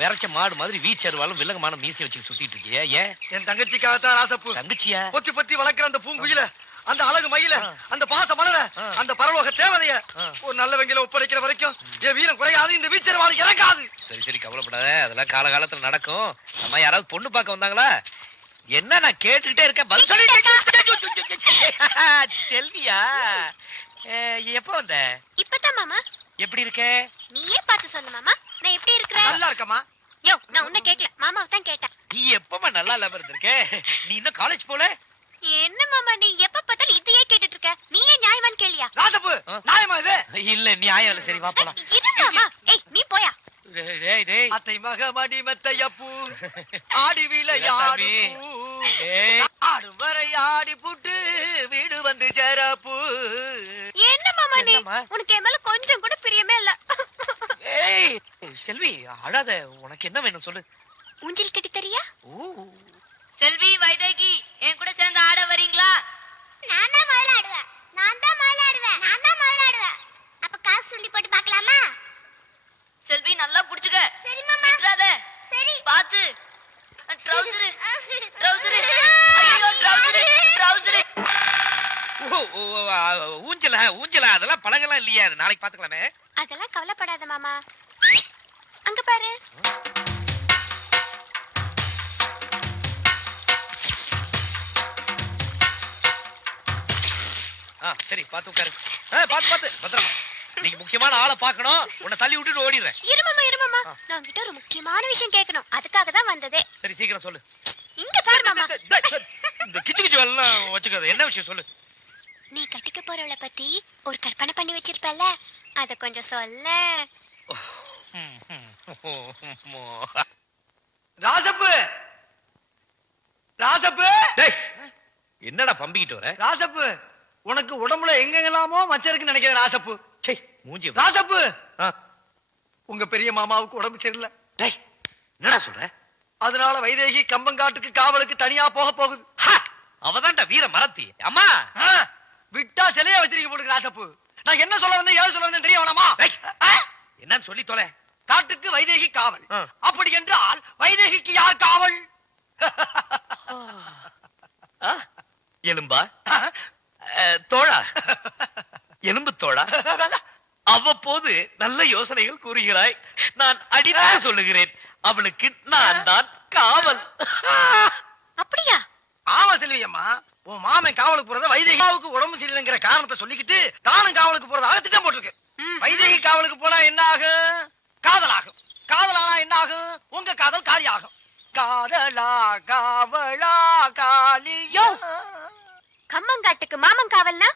விரைச்ச மாடு மாதிரி வீச்சருவாலும் வில்லங்கமான மீசி வச்சு சுத்திட்டு இருக்கிய ஏன்? என் தங்கச்சிக்காகத்தான் ராசப்பூ. தங்கச்சியா? பொத்தி பொத்தி வளர்க்கிற அந்த பூங்குயில, அந்த அழகு மயில, அந்த பாச மலர, அந்த பரலோக தேவதைய ஒரு நல்ல வெங்கில ஒப்படைக்கிற வரைக்கும் என் வீரம் குறையாது, இந்த வீச்சருவாளுக்கு இறங்காது. சரி சரி, கவலைப்படாத, அதெல்லாம் காலகாலத்துல நடக்கும். அம்மா யாராவது பொண்ணு பார்க்க வந்தாங்களா? என்ன நான் கேட்டுக்கிட்டே இருக்கேன், பதில் சொல்லி. செல்வியா, எப்ப வந்த? இப்பதான் மாமா. எப்படி இருக்க? நீயே பார்த்து சொல்லு மாமா, நான் எப்படி இருக்கறேன்? நல்லா இருக்கமா? யோ, நான் உன்னை கேட்கல, மாமாவை தான் கேட்டேன். நீ எப்பமா நல்லா இல்லாம இருந்திருக்க? நீ இன்னும் காலேஜ் போல? என்ன மாமா நீ எப்ப பார்த்தாலும் இதையே கேட்டுட்டு இருக்க? நீயே நியாயமான்னு கேளியா? ராசப்பூ, நியாயமா இது? இல்ல நியாயம் இல்ல. சரி வா போலாம். இது மாமா, ஏய் நீ போயா. டேய் டேய், அத்தை மகமடி மெத்தையப்பூ, ஆடி விளையாடு பூ, ஆடும் வரை ஆடி புட்டு வீடு வந்து சேரப்பூ. என்ன மாமா நீ? உனக்கு என் மேல கொஞ்சம் கூட பிரியமே இல்ல. ஏய் செல்வி, அழாத. உனக்கு என்ன வேணும் சொல்லு. ஊஞ்சல் கட்டி தரியா? செல்வி, வைதேகி, என் கூட சேர்ந்து ஆட வரீங்களா? நான் தான் முதல்ல ஆடுவேன். நான் தான் முதல்ல ஆடுவேன். நான் தான் முதல்ல ஆடுவேன். அப்ப காசு சுண்டி போட்டு பார்க்கலாமா? செல்வி, நல்லா புடிச்சுக்க. சரி மாமா. விட்டுறாத. சரி. பாத்து. ட்ரவுசர். ட்ரவுசர். ஐயோ, ட்ரவுசர். ட்ரவுசர். ஊஞ்சலா ஊஞ்சலா அதெல்லாம் பழகலாம் இல்லையா? அது நாளைக்கு பாத்துக்கலாமே. அதெல்லாம் கவலைப்படாத மாமா. அங்க பாரு. சரி, பாத்து உட்காரு. பாத்து பாத்து பத்திரமா. நீங்க முக்கியமான ஆளை பாக்கணும். உன்னை தள்ளி விட்டுட்டு ஓடிடுறேன். இரு மாமா. நான் கிட்ட ஒரு முக்கியமான விஷயம் கேட்கணும். அதுக்காக தான் வந்ததே. சரி, சீக்கிரம் சொல்லு. இங்க பாரு மாமா. இந்த கிச்சு கிச்சு எல்லாம் வச்சுக்காத. என்ன விஷயம் சொல்லு. நீ கட்டிக்க போறவளை பத்தி ஒரு கற்பனை பண்ணி வச்சிருப்பல, அத கொஞ்சம் சொல்ல. ராசப்பு, ராசப்பு. டேய், என்னடா பம்பிக்கிட்டு வர? ராசப்பு, உனக்கு உடம்புல எங்கெங்கெல்லாமோ மச்சம் இருக்குன்னு நினைக்கிறேன் ராசப்பு. மூஞ்சி. ராசப்பு, உங்க பெரிய மாமாவுக்கு உடம்பு சரியில்லை. டேய், என்னடா சொல்ற? அதனால வைதேகி கம்பங்காட்டுக்கு காவலுக்கு தனியா போக போகுது. அவதான்டா வீர மரத்தி. அம்மா, விட்டா சிலையா வச்சிருக்க போடுங்க ராசப்பு. நான் என்ன சொல்ல வந்தேன், ஏன் சொல்ல வந்தேன் தெரிய வேணாமா? என்னன்னு சொல்லி தொலை. காட்டுக்கு வைதேகி காவல். அப்படி என்றால் வைதேகிக்கு யார் காவல்? எலும்பா? தோழா, எலும்பு தோழா. அவ்வப்போது நல்ல யோசனைகள் கூறுகிறாய். நான் அடித்து சொல்லுகிறேன், அவளுக்கு நான் தான் காவல். அப்படியா? ஆமா செல்வியம்மா, உன் மாமன் காவலுக்கு போறத வைதேகிக்கு உடம்பு சரியில்லைங்கிற காரணத்தை சொல்லிக்கிட்டு தானும் காவலுக்கு போறதாக திட்டம் போட்டிருக்கு. வைதேகி காவலுக்கு போனா என்ன ஆகும்? காதலாகும். காதலானா என்ன ஆகும்? உங்க காதல் காலியாகும். காதலா காவலா காலியோ. கம்மங்காட்டுக்கு மாமன் காவல்னா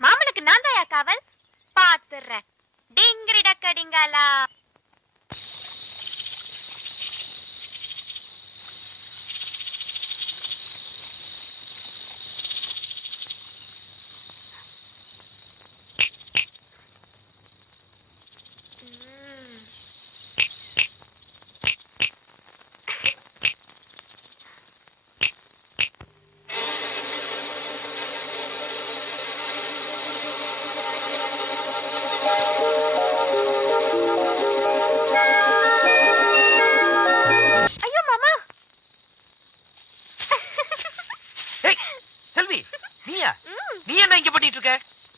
மாமனுக்கு நான் தாயா காவல்? பாத்துறேன். டிங்கிரி டக்கடிங்காலா.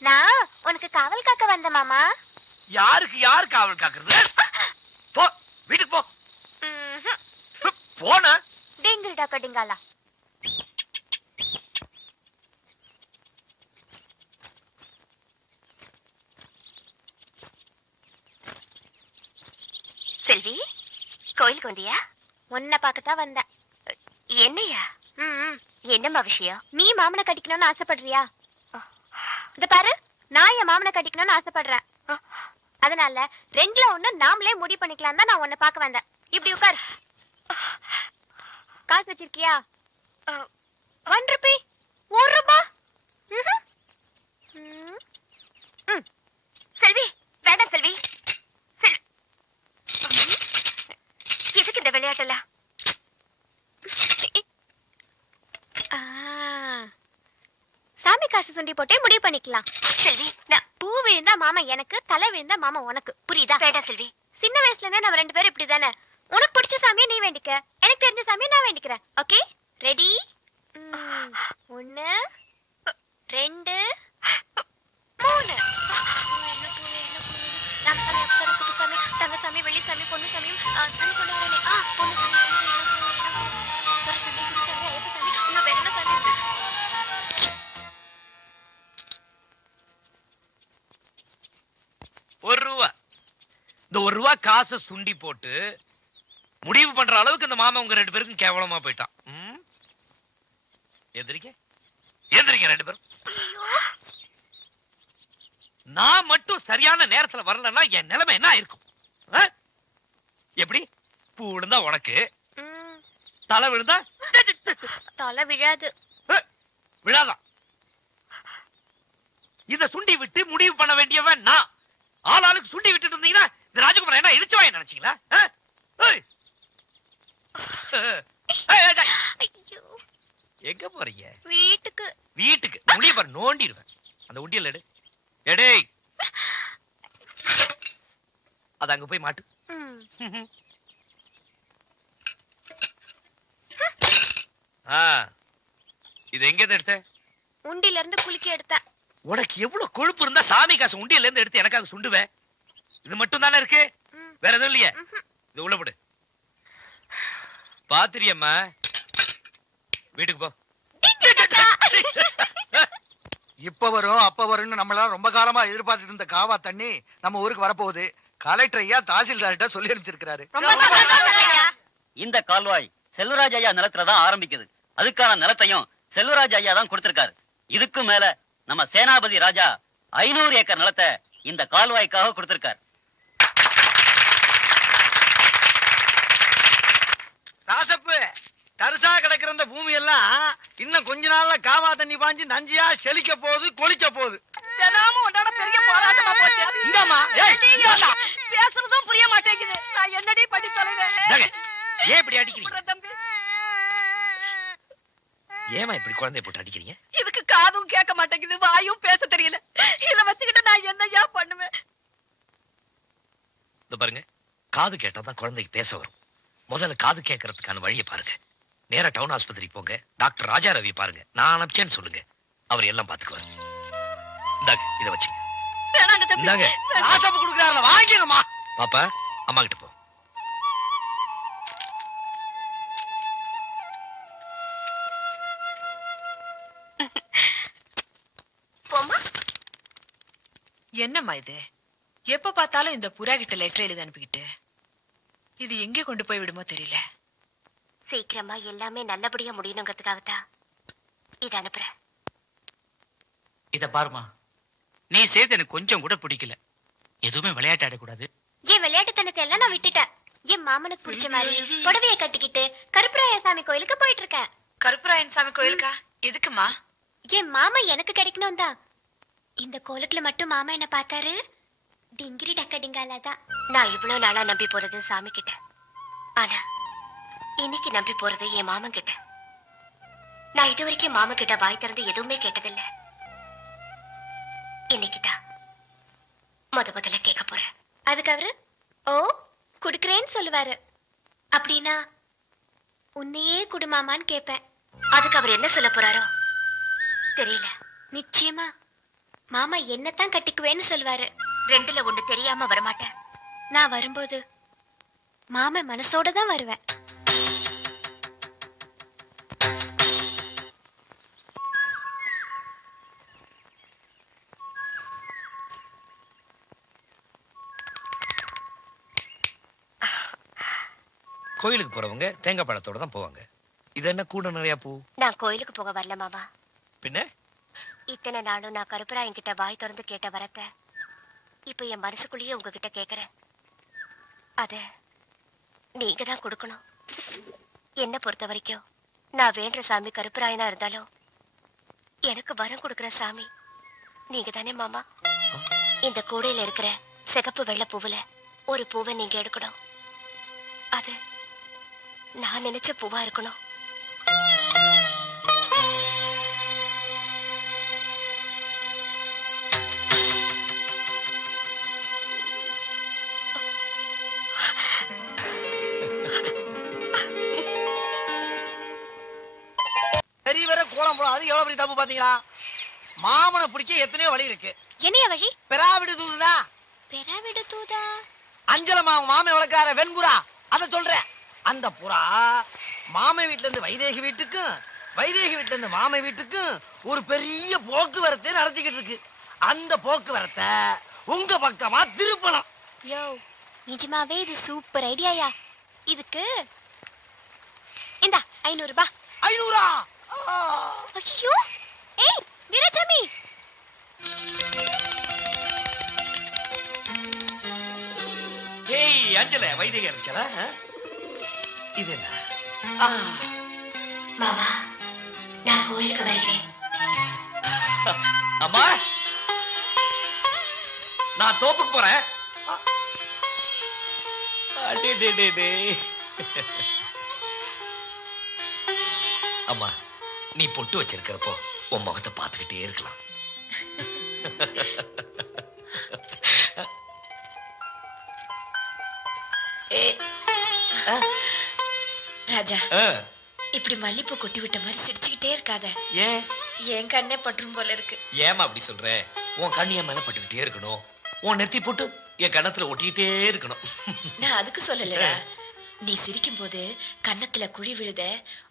நான் உனக்கு காவல் காக்க வந்த மாமா. யாருக்கு யார் காவல் காக்குறது? போ வீட்டுக்கு போ. போன டிங்கிரி டக்கடிங்காலா. செல்வி, கோயிலுக்கு வந்தியா? உன்னை பார்க்கத்தான் வந்தேன். என்னையா? என்னம்மா விஷயம்? நீ மாமனை கட்டிக்கணும்னு ஆசைப்படுறியா? இந்த பாரு, நான் என் மாமனை கட்டிக்கணும்னு ஆசைப்படுறேன். அதனால ரெண்டுல ஒண்ணு நாமளே முடிவு பண்ணிக்கலாம் தான் நான் உன்னை பார்க்க வந்தேன். இப்படி உட்கார். காசு வச்சிருக்கியா? 1 ரூபி. 1 ரூபா. செல்வி, வேண்டாம் செல்வி. எதுக்கு இந்த விளையாட்டுல? சாமி காசு சுண்டி போட்டே முடிவு பண்ணிக்கலாம். செல்வி, நான் பூ விழுந்தா மாமா எனக்கு, தலை விழுந்தா மாமா உனக்கு. புரியுதா? வேண்டாம் செல்வி. சின்ன வயசுல இருந்தே நம்ம 2 பேரும் இப்படிதானே. உனக்கு பிடிச்ச வேண்டிக்க, எனக்கு தெரிஞ்ச சாமியை நான் வேண்டிக்கிறேன். Okay, ready? 1 2 3. ராமசாமி, அப்சரா, குப்புசாமி, தங்கசாமி, வெள்ளிசாமி, பொன்னுசாமி, சாமி கொண்டு வரேனே. பொன்னுசாமி, துரைசாமி, குருசாமி, ஐயப்பசாமி, இன்னும் வேற என்ன சாமி இருக்கு? ₹1. இந்த ₹1 காசை சுண்டி போட்டு முடிவு பண்ற அளவுக்கு இந்த மாமா உங்க 2 பேருக்கும் கேவலமா போயிட்டான். எந்திரிக்க எந்திரிக்க 2 பேரும். நான் மட்டும் சரியான நேரத்துல வரலன்னா என் நிலைமை என்ன இருக்கும்? எப்படி? பூ விழுந்தா உனக்கு, தலை விழுந்தா தலை விழாது. விழாதான். இத சுண்டி விட்டு முடிவு பண்ண வேண்டியவன் நான். ஆளாளுக்கு சுண்டி விட்டுட்டு இருந்தீங்கன்னா இந்த ராஜகுமாரன் என்ன இடிச்சுவாய் நினைச்சீங்களா? எங்க போறீங்க? வீட்டுக்கு. வீட்டுக்கு முடிய பாரு, நோண்டிடுவேன். அந்த உண்டியல் எடு. எடே, அத அங்க போய் மாட்டு. இது எங்க எடுத்த? உண்டியில இருந்து குளிக்க எடுத்தேன். உனக்கு எவ்வளவு கொழுப்பு இருந்தா சாமி காசு உண்டியல இருந்து எடுத்து எனக்காக சுண்டுவேன்? இது மட்டும் தானே இருக்கு, வேற எதுவும் இல்லையே? இது உள்ள போடு. பாத்திரியம்மா, வீட்டுக்கு போ. இப்ப வரும் அப்ப வரும்னு நம்மளால ரொம்ப காலமா எதிர்பார்த்துட்டு இருந்த காவா தண்ணி நம்ம ஊருக்கு வரப்போகுது. கலெக்டர் ஐயா தாசில்தார்கிட்ட சொல்லி அனுப்பிச்சிருக்காரு. இந்த கால்வாய் செல்வராஜ் ஐயா நிலத்துலதான் ஆரம்பிக்குது. அதுக்கான நிலத்தையும் செல்வராஜ் ஐயா தான் கொடுத்திருக்காரு. இதுக்கு மேல நம்ம சேனாபதி ராஜா 500 ஏக்கர் நிலத்தை இந்த கால்வாய்க்காக கொடுத்திருக்காரு. ராசப்பு, தரிசா கிடக்கிற இந்த பூமி எல்லாம் இன்னும் கொஞ்ச நாள்ல காவா தண்ணி பாஞ்சு நஞ்சியா செழிக்க போகுது, கொளிக்க போகுது. பெரிய போராட்டமா போச்சு. இந்தாம்மா, ஏய், இந்தாடா. பேசுறதும் புரிய மாட்டேங்குது. நான் என்னடி பண்ணி சொல்லுவேன்? ஏன் இப்படி அடிக்கிறீங்க? தம்பி, ஏமா இப்படி குழந்தைய போட்டு அடிக்கிறீங்க? இதுக்கு காதும் கேட்க மாட்டேங்குது, வாயும் பேச தெரியல. இத வச்சுக்கிட்டு நான் என்னையா பண்ணுவேன்? இந்த பாருங்க, காது கேட்டாதான் குழந்தைக்கு பேச வரும். முதல்ல காது கேட்கறதுக்கான வழியை பாருங்க. நேரா டவுன் ஆஸ்பத்திரிக்கு போங்க, டாக்டர் ராஜா ரவி பாருங்க. நான் அனுப்பிச்சேன்னு சொல்லுங்க, அவர் எல்லாம் பாத்துக்குவார். இந்தாங்க, இத வச்சுங்க. வேணாங்க தம்பி. இந்தாங்க. ராசப்பு கொடுக்கறாருல, வாங்கிடுமா. பாப்பா, அம்மா கிட்ட போ. போமா. என்னம்மா இது? எப்ப பார்த்தாலும் இந்த புறா கிட்ட லெட்டர் எழுதி அனுப்பிக்கிட்டு இது எங்க கொண்டு போய் விடுமோ தெரியல. சீக்கிரமா எல்லாமே நல்லபடியா முடியணுங்கிறதுக்காகத்தான் இது அனுப்புறேன். இத பாருமா, நீ செய்து எனக்கு கொஞ்சம் கூட பிடிக்கல. எதுவுமே விளையாட்டு ஆடக்கூடாது. என் விளையாட்டுத்தனத்தை எல்லாம் நான் விட்டுட்டேன். என் மாமனுக்கு பிடிச்ச மாதிரி புடவைய கட்டிக்கிட்டு கருப்பராய சாமி கோயிலுக்கு போயிட்டு இருக்கேன். கருப்பராயன் சாமி கோயிலுக்கா? எதுக்குமா? என் மாமா எனக்கு கிடைக்கணும் தான். இந்த கோலத்துல மட்டும் மாமா என்ன பார்த்தாரு, டிங்கிரி டக்க டிங்காலாதான். நான் இவ்வளவு நாளா நம்பி போறது சாமி கிட்ட, ஆனா இன்னைக்கு நம்பி போறது என் மாமன் கிட்ட. நான் இது வரைக்கும் மாமா கிட்ட வாய் திறந்து எதுவுமே கேட்டதில்லை. இன்னைக்குதான் முதல்ல கேட்க போறேன். அதுக்கு அவரு ஓ குடுக்கறேன்னு சொல்லுவாரு. அப்படின்னா உன்னையே குடுமாமான்னு கேட்பேன். அதுக்கு அவர் என்ன சொல்ல போறாரோ தெரியல. நிச்சயமா மாமா என்னத்தான் கட்டிக்குவேன்னு சொல்லுவாரு. 2ல 1 தெரியாம வரமாட்டேன். நான் வரும்போது மாமா மனசோட தான் வருவேன். கோயிலுக்கு போறவங்க தேங்காய் பழத்தோட தான் போவாங்க. இது என்ன கூட நிறைய பூ? நான் கோயிலுக்கு போக வரல மாமா. பின்ன இத்தனை நாளும் நான் கருப்பராயன் கிட்ட வாய் திறந்து கேட்ட வரத்த இப்ப என் மனசுக்குள்ளேயே உங்ககிட்ட கேக்குறேன். அத நீங்க தான் கொடுக்கணும். என்ன பொறுத்த வரைக்கும் நான் வேண்ட சாமி கருப்பராயனா இருந்தாலும் எனக்கு வரம் கொடுக்கிற சாமி நீங்க தானே மாமா. இந்த கூடையில இருக்கிற சிகப்பு வெள்ளை பூவுல ஒரு பூவை நீங்க எடுக்கணும். அது நான் நினைச்ச பூவா இருக்கணும். அது எவ்வளவு பெரிய தப்பு பாத்தீங்களா? மாமனை பிடிக்க எத்தனையோ வழி இருக்கு. என்னைய வழி? பெறாவிடு தூதுதான். பெறாவிடு தூதா? அஞ்சலமா மாமன் வளர்க்கார வெண்புறா, அத சொல்றேன். அந்த புறா மாமன் வீட்டுல இருந்து வைதேகி வீட்டுக்கும், வைதேகி வீட்டுல இருந்து மாமன் வீட்டுக்கும் ஒரு பெரிய போக்குவரத்தை நடத்திக்கிட்டு இருக்கு. அந்த போக்குவரத்தை உங்க பக்கமா திருப்பணும். யோ, நிஜமாவே இது சூப்பர் ஐடியாயா. இதுக்கு இந்த 500 ரூபாய். 500? ஐயோ, ஏய் வீரசாமி, ஏய் அஞ்சல வைதேகி அனுப்பிச்சலா? இது என்ன? மாமா நான் கோயிலுக்கு வருகிறேன். அம்மா நான் தோப்புக்கு போறேன். அடேடேடே. அம்மா நீ பொட்டு வச்சிருக்கிறப்போ உன் முகத்தை பார்த்துக்கிட்டே இருக்கலாம். ராஜா, ஆ, இப்படி மல்லிப்பூ கொட்டி விட்ட மாதிரி சிரிச்சுக்கிட்டே இருக்காத. ஏன் என் கண்ணே பற்றும் போல இருக்கு. ஏமா அப்படி சொல்ற? உன் கண்ணு என் மேல பட்டுக்கிட்டே இருக்கணும், உன் நெத்தி போட்டு என் கண்ணத்துல ஒட்டிக்கிட்டே இருக்கணும். நான் அதுக்கு சொல்லலடா. நீ சிரிக்கும் போது கன்னத்துல குழி விழுத,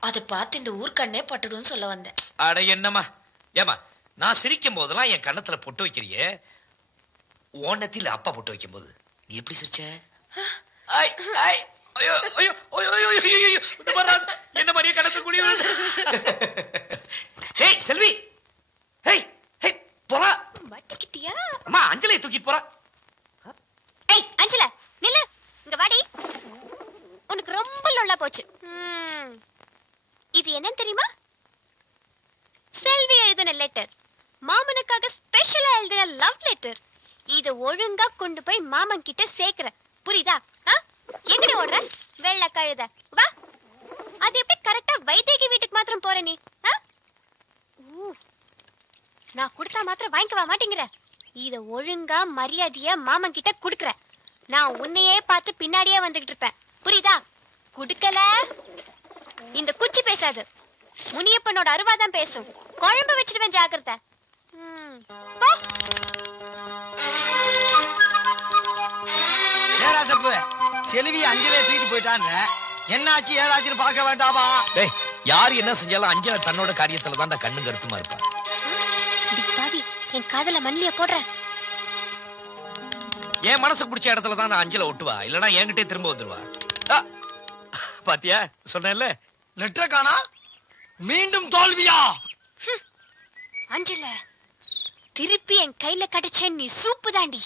அதை பார்த்து இந்த ஊர் கண்ணே பட்டுடும் சொல்ல வந்தேன். அட என்னம்மா, ஏமா நான் சிரிக்கும் போதெல்லாம் என் கண்ணத்துல பொட்டு வைக்கிறியே, உன் நெத்தியில அப்பா பொட்டு வைக்கும் போது நீ எப்படி சிரிச்ச? ஐ, ஐ, ஐயோ, ஐயோ, ஐயோ, ஐயோ, ஐயோ, ஐயோ, இந்த பாரு, என்ன மாதிரியே கண்ணத்துல குழி விழுது. ஏய் செல்வி, ஏய், ஏய், போறா. மாட்டிக்கிட்டியா? அம்மா அஞ்சலியை தூக்கிட்டு போறா. ஏய் அஞ்சல நில்லு, இங்க வாடி. உனக்கு ரொம்ப லொல்லா போச்சு. இது என்னன்னு தெரியுமா? செல்வி எழுதின லெட்டர், மாமனுக்காக ஸ்பெஷலா எழுதின லவ் லெட்டர். இத ஒழுங்கா கொண்டு போய் மாமன் கிட்ட சேர்க்கிற, புரியுதா? எங்கடி ஓடுற வெள்ள கழுத? வா. அது எப்படி கரெக்டா வைதேகி வீட்டுக்கு மாத்திரம் போற நீ? நான் கொடுத்தா மாத்திரம் வாங்கிக்கவா மாட்டேங்கிற? இத ஒழுங்கா மரியாதையா மாமன் கிட்ட குடுக்கற. நான் உன்னையே பார்த்து பின்னாடியே வந்துகிட்டு இருப்பேன், புரியுதா? குடுக்கல இந்த குச்சி பேசாது, முனியப்பனோட அருவாதான் பேசும். குழம்பு வச்சிடுவேன், ஜாக்கிரதை. ஏராசப்பு செல்வி அஞ்சலே தூக்கிட்டு போயிட்டான்னு என்னாச்சு ஏதாச்சுன்னு பார்க்க வேண்டாமா? டேய், யார் என்ன செஞ்சாலும் அஞ்சல தன்னோட காரியத்துல தான் கண்ணு கருத்துமா இருப்பா. பாவி, என் காதல மண்ணிய போடுற. என் மனசுக்கு பிடிச்ச இடத்துல தான் நான் அஞ்சல ஒட்டுவா, இல்லனா என்கிட்டே திரும்ப வந்துருவா. பாத்தியா சொன்னேன்ல. லெட்டர் காணா, மீண்டும் தோல்வியா? அஞ்சல திருப்பி என் கையில கிடைச்ச நீ சூப்பு தாண்டி.